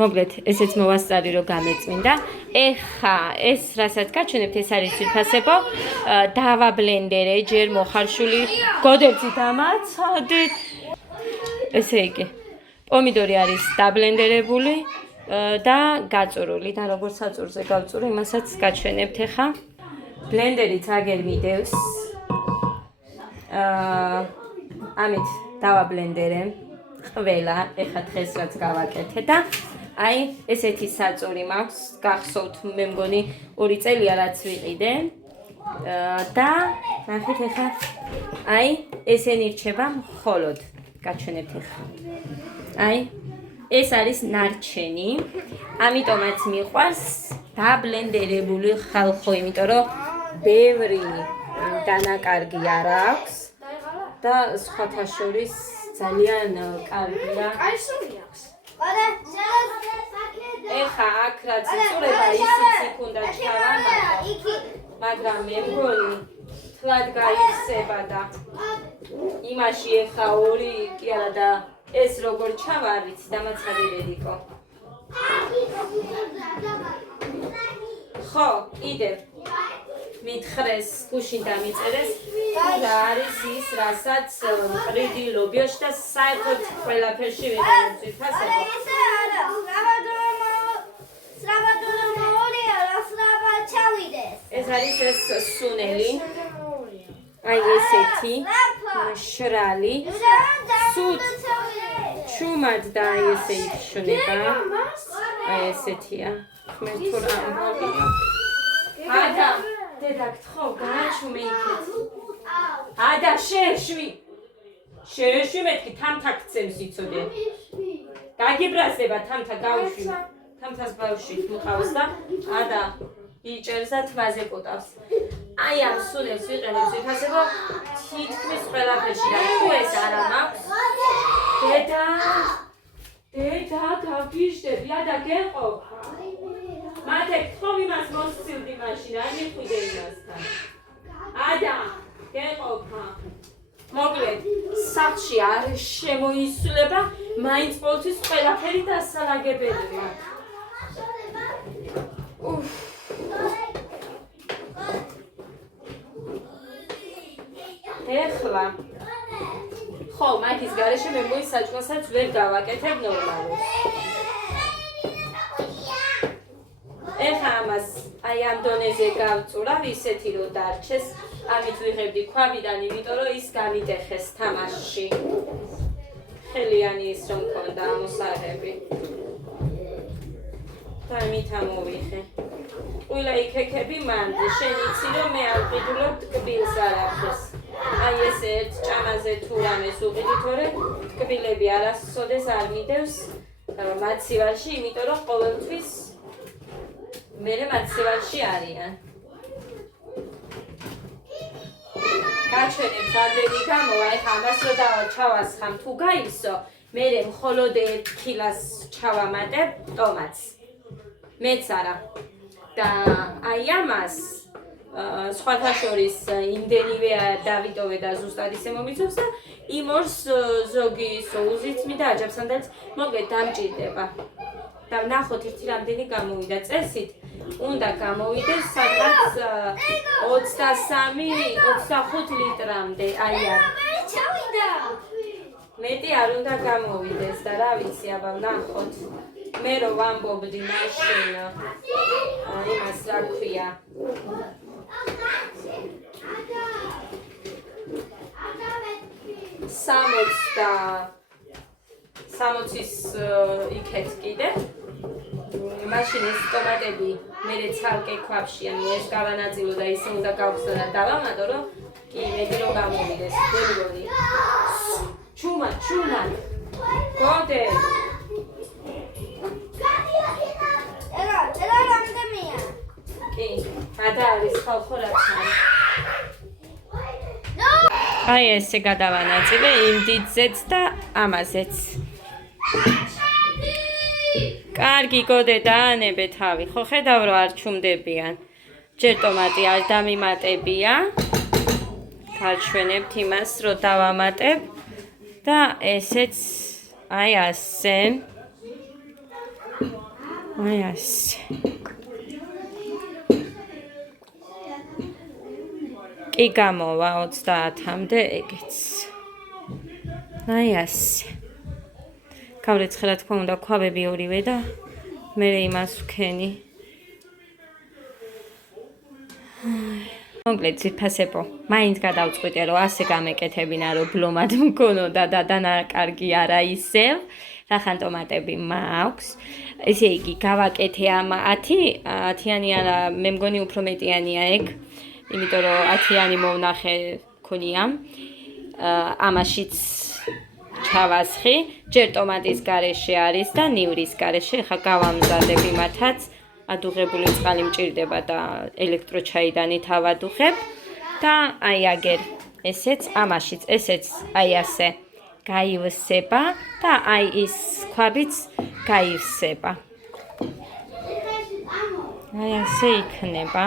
მოკლედ, ესეც მოვასწარი რომ გამეწმინდა. ეხა ეს რასაც გაჩვენებთ, ეს არის ძვირფასებო. დავაბლენდერე, ჯერ მოხარშული, გოდერძი დამაცადეთ. ესე იგი, პომიდორი არის დაბლენდერებული და გაწურული და როგორც საწურზე გავწურო, იმასაც გაჩვენებთ ეხა. ბლენდერიც აგერ მიდევს. ამით დავაბლენდერე ყველა, ეხა დღეს რაც გავაკეთე და აი ესეთი საწური მაქვს, გახსოვთ მე მგონი 2 წელია რაც ვიყიდე და ნახეთ ეხა აი ესენი რჩება მხოლოდ გაჩვენებთ ეხა. აი ეს არის ნარჩენი, ამიტომაც მიყვარს დაბლენდერებული ხალხო, იმიტომ რომ ბევრი დანაკარგი არ აქვს და სხვათა შორის ძალიან კარგია. ეხა აქ რაც იწურება ისიც იქ უნდა ჩავამატო, მაგრამ მე მგონი თლად გაიხსება და იმაში ეხა 2 კი არა და ეს როგორ ჩავა არ ვიცი, დამაცადებედიკო. ხო, კიდევ მითხრეს, გუშინ დამიწერეს რა არის ის, რასაც მყრიდილობიოში და საერთოდ ყველაფერში ვიყენებ ძვირფასებო. ეს არის ეს სუნელი, აი ესეთი მშრალი, სულ ჩუმად და აი ესე იფშნება, აი ესეთია. მე თუ რა ამბობია. ადა დედა გთხოვ, გააჩუმე იქეთ. ადა შეშვი მეთქი, თამთა გცემს იცოდე. გაგიბრაზდება თამთა გავუშვი. თამთას ბავშვი მყავს და ადა იჭერს და თვაზე პოტავს. აი ამ სულებს ვიყენებ ძვირფასებო თითქმის ყველაფერში და თუ ეს არა მაქვს. დედა გავგიჟდები, ადა გეყო. მათე გთხოვ იმას მოსცილდი მაშინ, არ მიხვიდე იმასთან. ადა გეყოქა. მოკლედ, სახლში არ შემოისვლება, მაინც ყოველთვის ყველაფერი დასალაგებელია. ეხლა ხო, მაგის გარეშე მე მოის საჭმელსაც ვერ გავაკეთებ ნორმალურს. ეხლა ამას აი ამ დონეზე გავწურავ, ისეთი რომ დარჩეს, ამით ვიღებდი ქვაბიდან, იმიტომ რომ ის გამიტეხეს თამაშში. ხელიანი ის რომ მქონდა ამოსაღები. და მით ამოვიხე. ყველა იქექები მანდ, შენ იცი რომ მე არ ვყიდულობ ტკბილს არაფერს. აი ესე ერთ ჭამაზე თუ რამეს უყიდით, თორე ტკბილები არასოდეს არ მიდევს მაცივარში, იმიტომ რომ ყოველთვის მერე მაცივარში არიან. გაჩვენებ სადენი გამოვა, ეხა ამას რო ჩავასხამ თუ გაივსო, მერე მხოლოდ 1 კილას ჩავამატებ ტომატს. მეც არა. და აი ამას სხვათა შორის იმდენივე დავიტოვე და ზუსტად ისე მომიწევს და იმ ორს ზოგი სოუსით და აჯაბსანდაც მოკლედ დამჭირდება. და ნახოთ ერთი რამდენი გამოვიდა წესით. უნდა გამოვიდეს სადღაც 23-25 ლიტრამდე. აი არ. მეტი არ უნდა გამოვიდეს და რა ვიცი, აბა ნახოთ. მე რო ვამბობდი მაშინ იმას რა ქვია. 60-ის იქეთ კიდე. მაშინ ეს ტომატები მერე ცალკე ქვაბში, ანუ ეს გავანაწილო და ისე უნდა გავხსნო და დავამატო, რომ კი მეტი რომ გამოვიდეს. ბებიორი. ჩუმა. გოდე. კი, ადა არის ხალხო რაცა. აი ესე გადავანაწილე იმ დიდზეც და ამაზეც. კარგი გოდე დაანებე თავი. ხო ხედავ რომ არ ჩუმდებიან. ჯერ ტომატი არ დამიმატებია. გაჩვენებთ იმას რომ დავამატებ და ესეც აი ასე. აი ასე. კი გამოვა 30-მდე ეგეც. აი ასე. გავრეცხე რა თქმა უნდა ქვაბები ორივე და მე იმას ვქენი. მოკლედ ძირფასებო, მაინც გადავწყვიტე რომ ასე გამეკეთებინა რომ ბლომად მქონოდა და დანაკარგი არა ისევ. რახან ტომატები მაქვს. ესე იგი გავაკეთე ამ 10-იანი არა, მე მგონი უფრო მეტიანია ეგ. იმიტომ რომ 10-იანი მოვნახე ქონია. ამაშიც ჩავასხი, ჯერ ტომატის გარეშე არის და ნივრის გარეშე. ხა გავამზადებ იმათაც. ადუღებული წყალი მჭირდება და ელექტროჩაიდანით ავადუღებ და აი აგერ ესეც ამაშიც ესეც აი ასე გაივსება და აი ის ქვაბიც გაივსება. აი ასე იქნება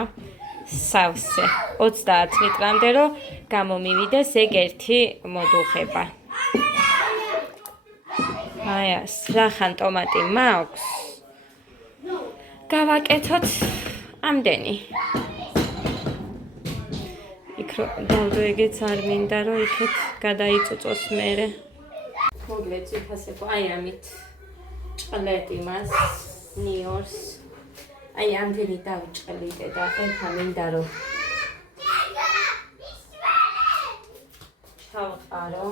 სავსე 30 ლიტრამდე რომ გამომივიდეს ეგ ერთი მოდუღება. აი ასე რახან ტომატი მაქვს გავაკეთოთ ამდენი. იქ დავდო ეგეც არ მინდა რომ იქეთ გადაიწუწოს მერე. მოგლეთ ძირფასებო აი ამით ჭყლეტი მას ნიორს. აი ამდენი დავჭყლიდე და ეხლა მინდა რომ ჩავყარო.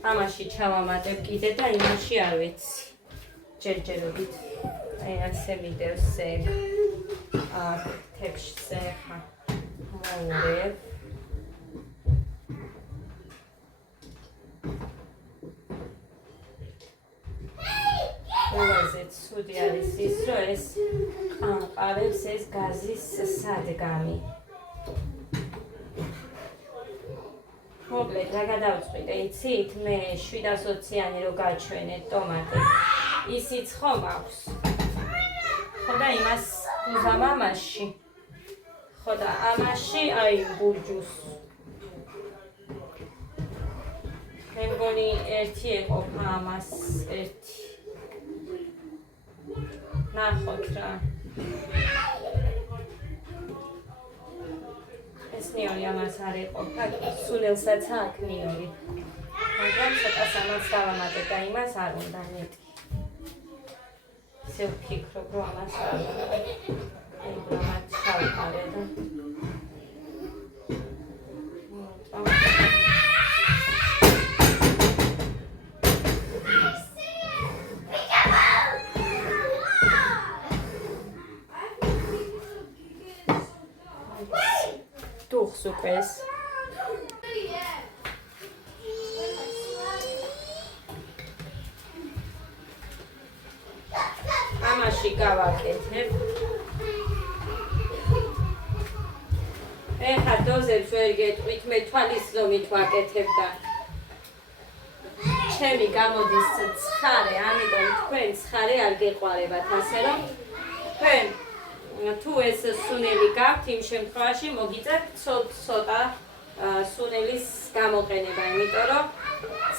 ამაში ჩავამატებ კიდე და იმაში არ ვიცი. ჯერჯერობით. აი ასე მიდევს ეგ. თეფშზე ხა. მოვურევ. ყველაზე ცუდი არის ის, რომ ეს ყანყარებს ეს გაზის სადგამი. მოკლედ რა გადავწყვიტე იცით მე 720-იანი რო გაჩვენეთ ტომატი ისიც ხომ აქვს ხო და იმას უზამ ამაში ხო და ამაში აი ბურჯუს მე მგონი ერთი ეყოფა ამას ერთი ნახოთ რა ეს ნიორი ამას არ ეყოფა, სულელსაც აქ ნიორი. მაგრამ ცოტა სამაც დავამატებ და იმას არ უნდა მეტი. ისე ვფიქრობ, რომ ამას არ უნდა. აი, ამათ ჩავყარე და. დუხს უყეს. ამაში გავაკეთებ. ეხლა დოზებს ვერ გეტყვით, მე თვალის ზომით ვაკეთებ და ჩემი გამოდის ცხარე, ამიტომ თქვენ ცხარე არ გეყვარებათ, ასე რომ თქვენ თუ ეს სუნელი გაქვთ, იმ შემთხვევაში მოგიწევთ ცოტა სუნელის გამოყენება, იმიტომ რომ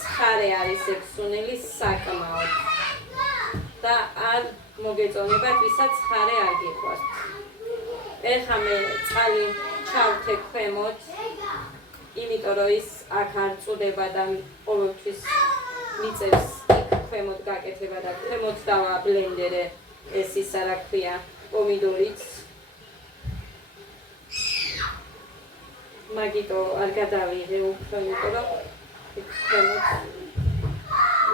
ცხარე არის ეს სუნელი საკმაოდ და არ მოგეწონებათ, ვისაც ცხარე არ გიყვართ. ეხლა მე წყალი ჩავთე ქვემოთ, იმიტომ რომ ის აქ არ წუდება და ყოველთვის მიწევს იქ ქვემოთ გაკეთება და ქვემოთ დავა ბლენდერე ეს ის არა ქვია პომიდორიც. მაგიტო არ გადავიღე უფრო, იმიტომ რომ ქვემოთ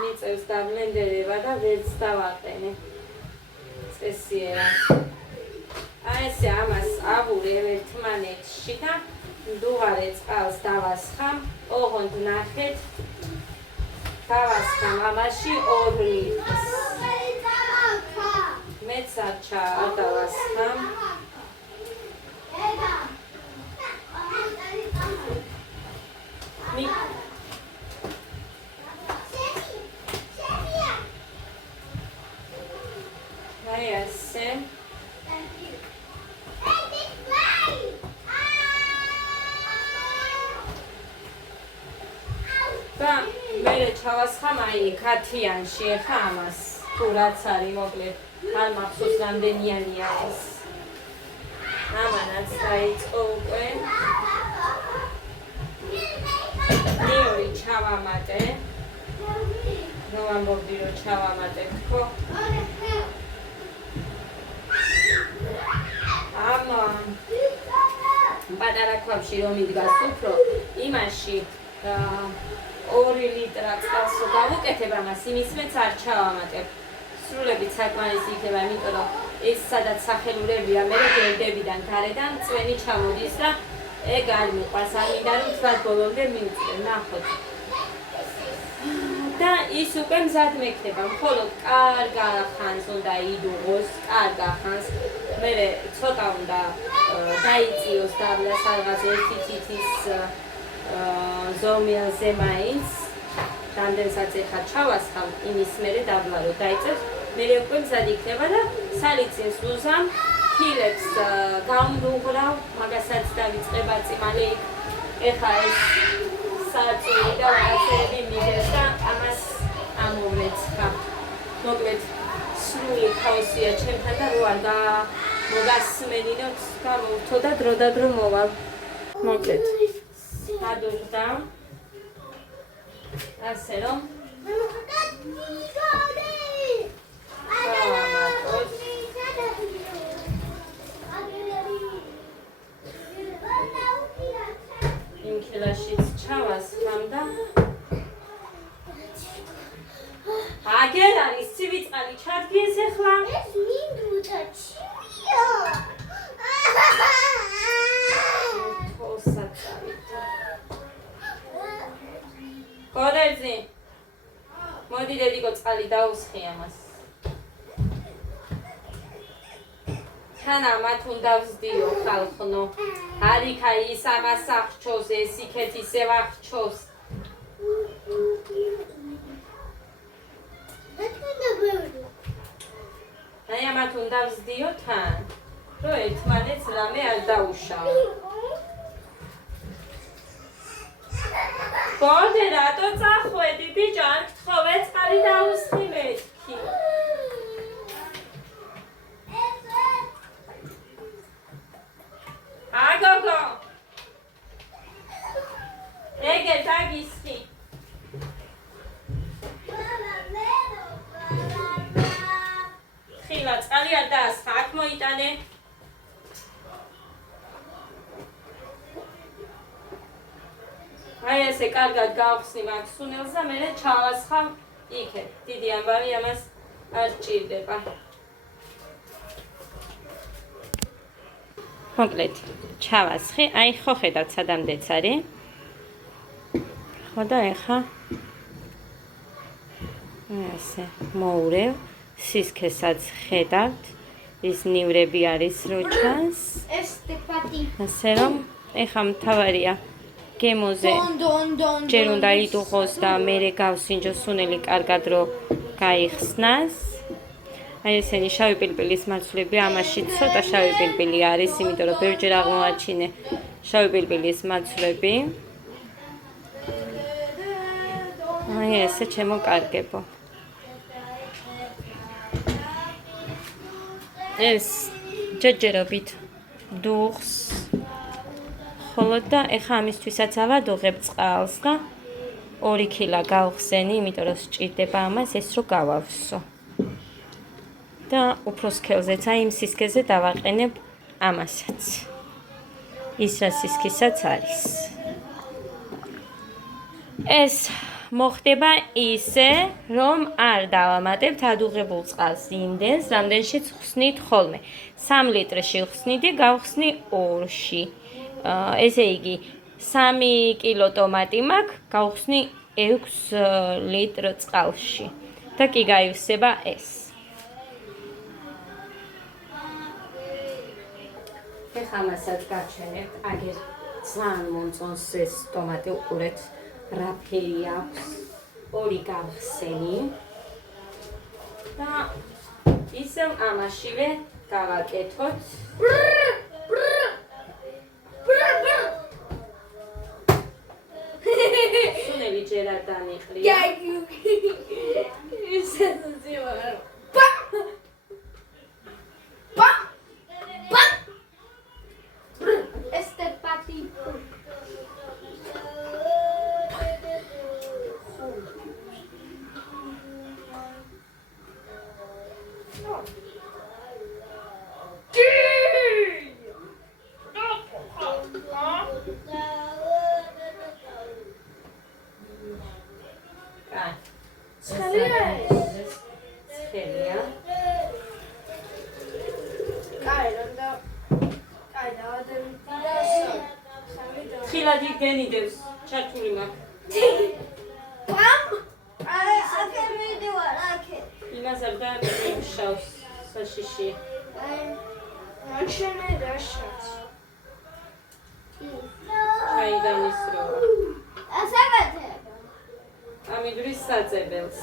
მიწევს და ბლენდერება და ვერც დავაყენე. წესიერა. აი ესე ამას ავურევ ერთმანეთში და მდუღარე წყალს დავასხამ, ოღონდ ნახეთ. დავასხამ ამაში 2 ლიტრს. მეცაჩა არ დავასხამ. აი ასე. და მე ჩავასხამ აი ქათიანში ახლა ამას თუ რაც არის მოკლედ არ მახსოვს რამდენიანია ეს ამანაც დაიწყო უკვე ნიორი ჩავამატე რო ამბობდი რომ ჩავამატებ ხო პატარა ქვაბში რომ იდგას უფრო იმაში 2 ლიტრა წყალს რო გავუკეთებ ამას იმის მეც არ ჩავამატებ სრულებით საკმარისი იქნება იმიტომ რომ ეს სადაც სახელურებია მე გერდებიდან გარედან წვენი ჩამოდის და ეგ არ მიყვარს არ მინდა რომ თვას ბოლომდე მივწვე ნახოთ და ის უკვე მზად მექნება მხოლოდ კარგა ხანს უნდა იდუღოს კარგა ხანს მე ცოტა უნდა დაიწიოს დაბლას რაღაც ერთი თითის ზომიაზე მაინც რამდენსაც ეხა ჩავასხამ იმის მერე დაბლა რო დაიწევს მე უკვე მზად იქნება და სალიცინს ვუზამ ფილებს გამდუღრავ მაგასაც დავიწყება წიმალე ეხა ეს საწვილი და რაღაცები მიდეს და ამას ამოვრეცხა მოკლედ სრული ქაოსია ჩემთან და რო არ მოგასმენინოთ გამოვთო და დრო და დრო მოვალ მოკლედ გადავდა ასე რომ იმ ქილაშიც ჩავასხამ და აგერ არის ცივი წყალი ჩადგეს ახლა ეს მინდუთა ჩივია კოდერძი მოდი დედიკო წყალი დაუსხი ამას თანა მათ უნდა ვზდიო ხალხნო არიქა ის ამას აღჩოს ეს იქეთ ისევ აღჩოს აი ამათ უნდა ვზდიო თან რომ ერთმანეთს რამე არ დაუშავო გორდე რატო წახვედი ბიჭო არ გთხოვე წყალი დაუსხი მეთქი აგოგო ეგერ დაგისხი ხილა წყალი არ დაასხა აქ მოიტანე აი ესე კარგად გავხსნი მაგ სუნელს და მე ჩავასხავ იქეთ დიდი ამბავი ამას არ ჭირდება მოკლედ ჩავასხი აი ხო ხედავთ სადამდეც არის ხო და ეხა ესე მოურევ სისქესაც ხედავთ ის ნივრები არის რო ჩანს ეს ტეპატი ასე რომ ეხა მთავარია გემოზე ჯერ უნდა იდუღოს და მერე გავსინჯოს სუნელი კარგად რო გაიხსნას აი ესენი შავი პილპილის მაცვლები ამაში ცოტა შავი პილპილი არის იმიტომ რომ ბევრჯერ აღმოაჩინე შავი პილპილის მაცვლები აი ესე ჩემო კარგებო ეს ჯერჯერობით დუღს ხოლო და ეხა ამისთვისაც ავადუღებ წყალს და 2 კილა გავხსენი იმიტომ რომ სჭირდება ამას ეს რო გავავსო და უფრო სქელზეც აი იმ სისქეზე დავაყენებ ამასაც ის რა სისქისაც არის ეს მოხდება ისე რომ არ დავამატებთ ადუღებულ წყალს იმდენს რამდენშიც ხსნით ხოლმე 3 ლიტრში ხსნიდი გავხსნი 2-ში ესე იგი 3 კილო ტომატი მაქვს გავხსნი 6 ლიტრ წყალში და კი გაივსება ეს ეხლა მასაც გაჩვენებთ აგერ ძალიან მომწონს ეს ტომატი უყურეთ რა ფერი აქვს 2 გავხსენი და ისევ ამაშივე გავაკეთოთ სუნელი ჯერ არ დამიყრია. ხილადი გენიდებს ჩართული მაქვს. იმას არ დამიშავს საშიში. ჩაიდანის რო. ამიდრის საძებელს.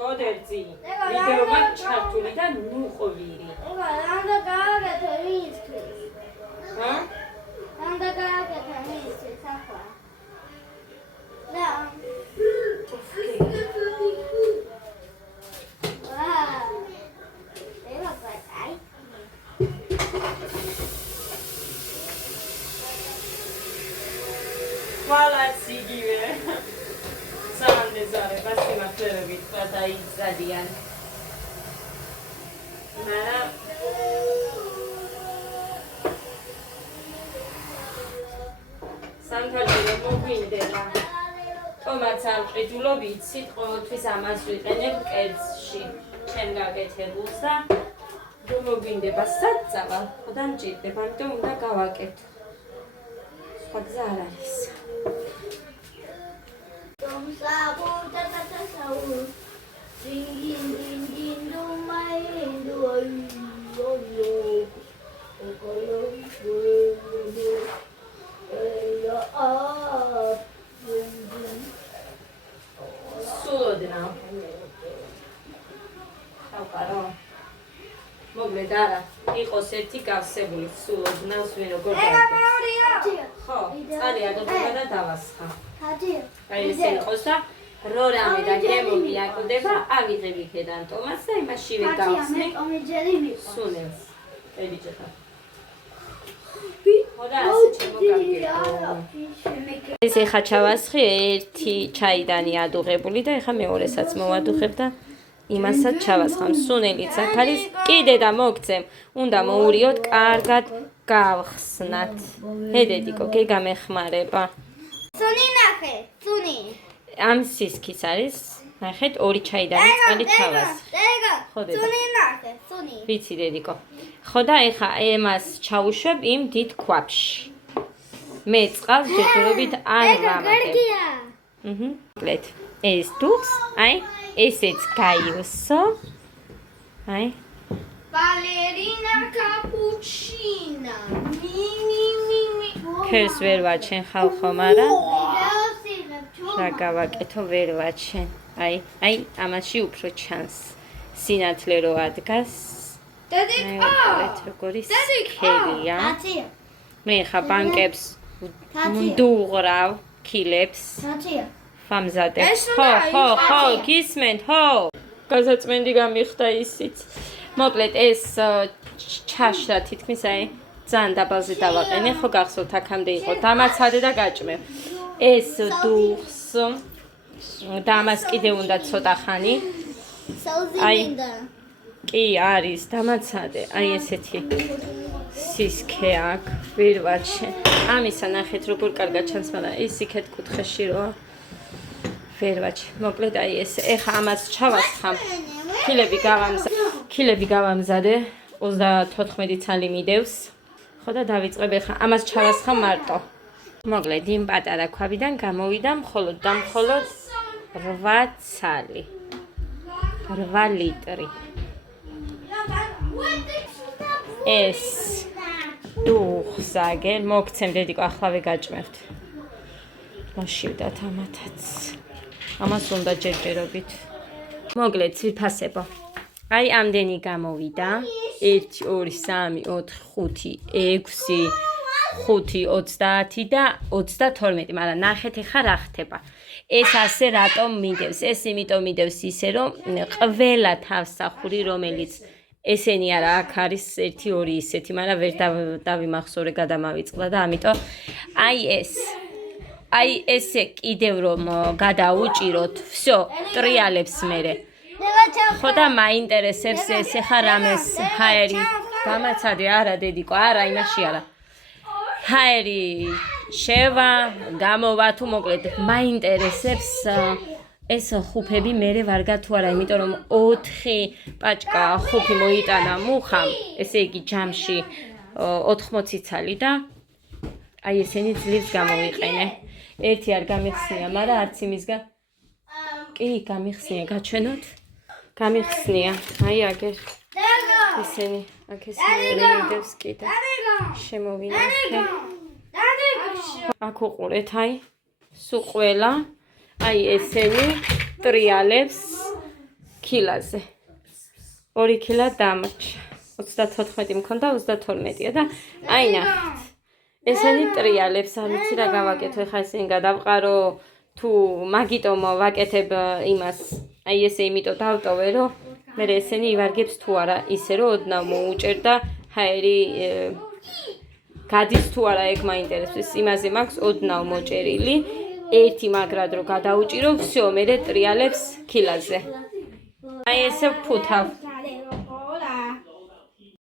გოდერძი. ვიდეო მაქვს ჩართული და ნუყვირი. Qualați იგივე. სანდეზარება სიმართლეებით თქვა დაიძადიან. მაგრამ სამთავრობო მოგვინდება. თომაც არ ყიდულო ვიცით, ყოველთვის ამას ვიყენებ კერძში. ჩემ გაკეთებულს და რომ მოგვინდება საწავა, ხოდა მჭირდება, ამიტომ უნდა გავაკეთო. სხვა გზა არ არის. სულოდნა. თავკარო. მოკლედ არა, იყოს ერთი გავსებული სულოდნავს ვერ როგორ გავაკეთე. ხო, წარი ადობება და დავასხა. აი ესე იყოს და რო რამე და გემები აკვდება, ავიღებ იქედან ტომატს და იმაშივე გავხსნე სუნელს. ებიჭეთა. ხოდა ასე შემოგაგებო. ეს ეხა ჩავასხი ერთი ჩაიდანი ადუღებული და ეხა მეორესაც მოვადუღებ და იმასაც ჩავასხამ. სუნელიც აქ არის, კიდე და მოგცემ. უნდა მოურიოთ, კარგად გავხსნათ. ჰედედიკო, გეგამეხმარება. სუნი ნახე, სუნი. ამ სისქის არის, ნახეთ, 2 ჩაიდანი წყალი ჩავასხე. ხო დედა. სუნი ნახე, სუნი. ვიცი დედიკო. ხო და ეხა εμას ჩაუშვებ იმ დიდ ქვაბში. მე წყალს ჯერჯერობით არ ვამატებ. მოკლედ, ეს დუხს, აი, ესეც გაიოსო. აი. ბალერინა კაპუჩინა. ქერს ვერ ვაჩენ ხალხო, მაგრამ რა გავაკეთო ვერ ვაჩენ. აი, ამაში უფრო ჩანს. სინათლე რო ადგას. დედიკო. როგორი სქელია. თაცია. მე ხა ბანკებს მდუღრავ ქილებს. თაცია. ვამზადებ. ხო, გისმენთ, ხო. გასაწმენდი გამიხდა ისიც. მოკლედ ეს ჩაშრა თითქმის აი ძალიან დაბალზე დავაყენე, ხო გახსოვთ აქამდე იყო დამაცადე და გაჭმე. ეს დუხს და ამას კიდე უნდა ცოტა ხანი. კი არის დამაცადე. აი ესეთი სისქე აქვს, ვერ ვაჩენ. ამისა ნახეთ როგორ კარგად ჩანს, მაგრამ ის იქეთ კუთხეში როა. ვერ ვაჩენ. მოკლედ აი ეს ეხა ამას ჩავასხამ. ქილები გავამზადე 34 ცალი მიდევს. ხო და დავიწყებ ეხა ამას ჩავასხამ მარტო. მოკლედ იმ პატარა ქვაბიდან გამოვიდა მხოლოდ 8 ცალი. 8 ლიტრი. ეს დუხსაგერ მოგცემ დედიკო ახლავე გაჭმევთ. მოშივდათ ამათაც. ამას უნდა ჯერჯერობით. მოკლედ ცირფასებო. აი ამდენი გამოვიდა. 1 2 3 4 5 6 5, 30 და 32, მაგრამ ნახეთ ახლა რა ხდება. ეს ასე რატომ მიდევს? ეს იმიტომ მიდევს ისე, რომ ყველა თავსახური, რომელიც ესენი არა, აქ არის 1, 2 ისეთი, მაგრამ ვერ დავიმახსოვრე, გადამავიწყდა და ამიტომ აი ესე კიდევ რომ გადაუჭიროთ, всё, ტრიალებს მერე. ხო და მაინტერესებს ეს ახლა რამეს ჰაერი გამაცადე არა დედიკო, არა იმაში არა. ჰაერი შევა, გამოვა თუ მოკლედ მაინტერესებს ეს ხუფები მერე ვარგა თუ არა, იმიტომ რომ 4 პაჭკა ხუფი მოიტანა მუხამ, ესე იგი ჯამში 80 ცალი და აი ესენი ძლივს გამოვიყენე. ერთი არ გამიხსნია, მაგრამ არც იმისგან კი გამიხსნია, გაჩვენოთ? გამიხსნია. აი აგერ ესენი, აქ ესენი მიდევს კიდე. შემოვინახე. აქ უყურეთ, აი სულ ყველა აი ესენი ტრიალებს კილაზე. 2 კილა დამრჩა. 34 მქონდა 32-ია და აი ნახეთ. ესენი ტრიალებს, არ ვიცი რა გავაკეთო, ხა ესენი გადავყარო თუ მაგიტომ ვაკეთებ იმას. აი ესე იმიტომ დავტოვე, რომ მე ესენი ივარგებს თუ არა, ისე რომ ოდნავ მოუჭერდა ჰაერი გადის თუ არა, ეგ მაინტერესებს. იმაზე მაქვს ოდნავ მოჭერილი. ერთი მაგრად რო გადაუჭირო, всё, მე ტრიალებს კილაზე. აი ესე ფუთავ.